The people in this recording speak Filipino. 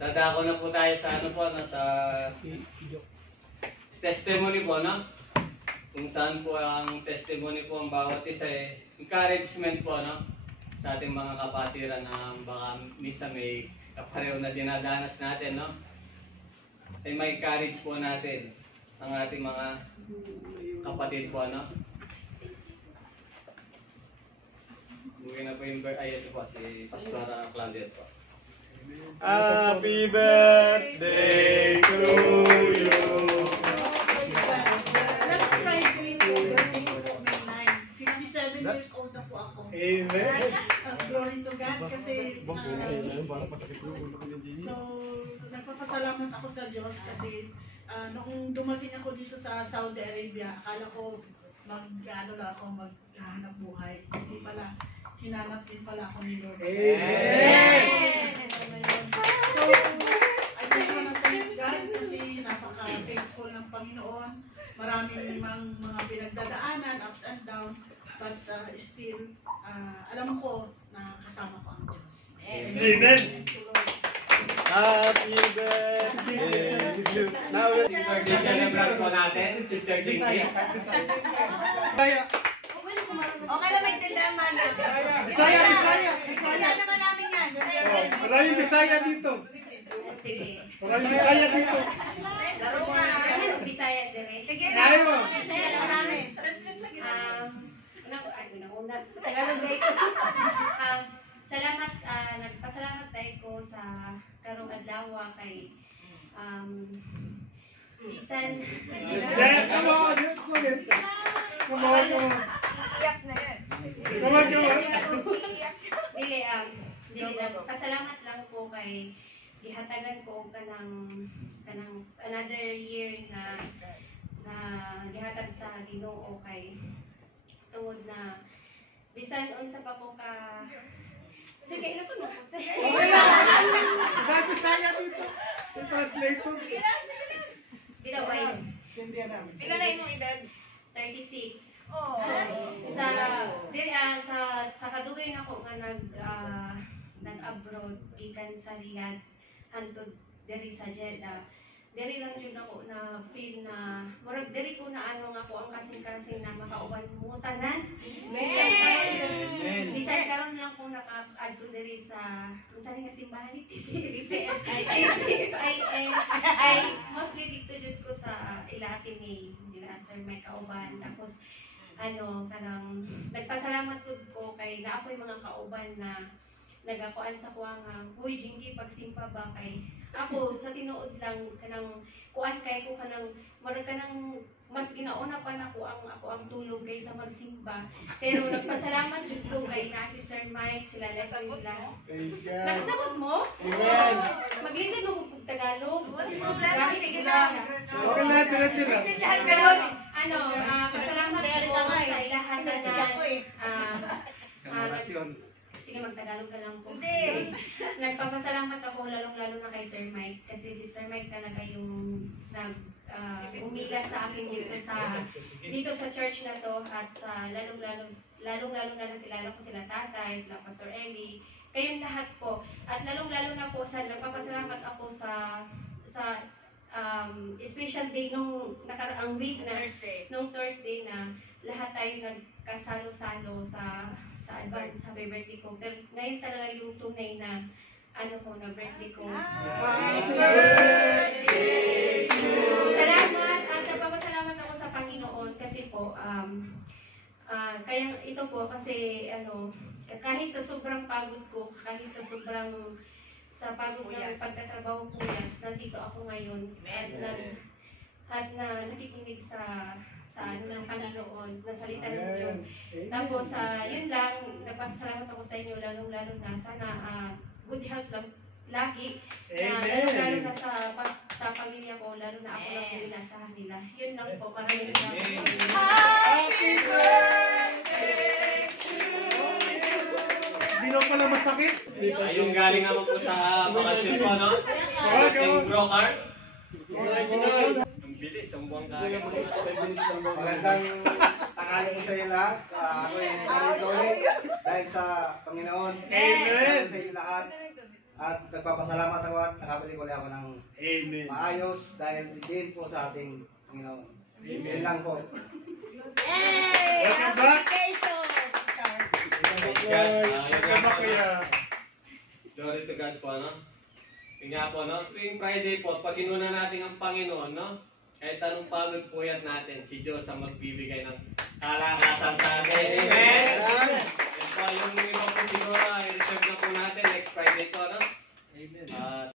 Dadako na po tayo sa ano po, no, sa testimony po, no? Kung saan po ang testimony po ang bawat isa encouragement po, no? Sa ating mga kapatiran na baka minsan may kapareho na dinadanas natin, no? Ay may encourage po natin ang ating mga kapatid po, no? Mungkin na po yung ayun po si Pastora Claudia po. Happy birthday to you. Last Friday po, birthday ko po, May 9. 57 years old na po ako. Amen. Glory to God kasi so nagpapasalamat ako sa Diyos kasi noong dumating ako dito sa Saudi Arabia, akala ko maghahanap buhay. Hindi pala, hinanap din pala ako ni Lord. Amen! So, I just wanna thank God kasi napaka-faithful ng Panginoon. Maraming mga pinagdadaanan, ups and down, but still, alam ko na kasama ko ang Diyos. Amen! Happy birthday to you. Now, Birthday celebrate po natin, Sister Jinky. Okay na may tindahan man. Bisaya! Tindahan naman namin yan. Maraming Bisaya dito. Sige. Maraming Bisaya dito. Laro nga. Bisaya dire. Sige na. Kaya mo. Bisaya lang namin. Una. Tagalog guys. Salamat, nagpasalamat tayo ko sa karong adlaw kay bisan. Come on! Come on! Iyak na yan. Come on! Dili, pasalamat lang po kay gihatagan ko kanang another year na gihatag sa Ginoo kay tungod na bisan unsa pa ko ka. Sige, ilo ko na po. Dahil Bisaya dito. Yung translator. Bilaway. Pila na imong edad? 36. Oh. Sa kadugoy nako nga nag-abroad gikan sa Riyadh hantod diri sa Jeddah. Diri lang jud ako na feel na murag diri ko na ano nga ko ang kasing-kasing na makauban mo tanan. Bisan karon lang ko naka-adto diri sa unsa nga simbahan ni ay mostly dito jud ko sa Ilati ni dira Sir Mike kauban tapos kanang nagpasalamat pud ko kay naapoy mga kauban na nagakuan sa kuha nga huy Jinky pagsimpa ba kay ako sa tinuod lang kanang kuan kay ko kanang murag kanang mas ginauna pa nako ang tulog kaysa magsimba pero nagpasalamat jud ko kay na si Sir Mike sila Leslie sila. Nakasagot mo? Amen. Mag-listen mo kung Tagalog. What's problema? Sige na. Okay na, diretso na. Pero pasalamat ko sa ilahan na sige, magtagalog na lang po. Hindi. Nagpapasalamat ako lalong-lalo na kay Sir Mike kasi si Sir Mike talaga yung umila sa akin dito sa church na to at sa lalong-lalo na nakilala ko sila tatay, sila Pastor Eli, kayong lahat po. At lalong-lalo na po nagpapasalamat ako sa special day nung nakaraang week na nung Thursday na lahat tayo nagkasalo-salo sa advance happy birthday ko. Pero ngayon talaga yung tunay na na birthday ko. Happy birthday to you. Salamat at nagpapasalamat ako sa Panginoon kasi po kaya ito po kasi kahit sa sobrang pagod ko, kahit sa pagod ng pagtatrabaho ko nandito ako ngayon at nakikinig sa ng Panginoon, sa salita ng Diyos. Tapos, yun lang, nagpapasalamat ako sa inyo, lalong-lalo na sana good health lang lagi. Lalo na sa pamilya ko, lalo na ako lang yung nasa nila. Yun lang po, maraming salamat. Happy birthday to you. Hindi na pala masakit. Yung galing naman po sa bakasyon po, no? Yung broker. Ang bilis, ang buwang galing. Magandang tanghali po sa iyo lahat. Ako ay narito ulit dahil sa Panginoon. Amen. Sa iyo lahat. At nagpapasalamat ako at nakabili ko ako ng Amen. maayos dahil din po sa ating Panginoon. Amen lang po. Welcome back. Praise God. Welcome back, kuya. Glory to God po, no? Yung nga po, no? Tuwing Friday po, pag inuna natin ang Panginoon, no? Kahit anong pagod puyat natin, si Diyos ang magbibigay ng kalakasan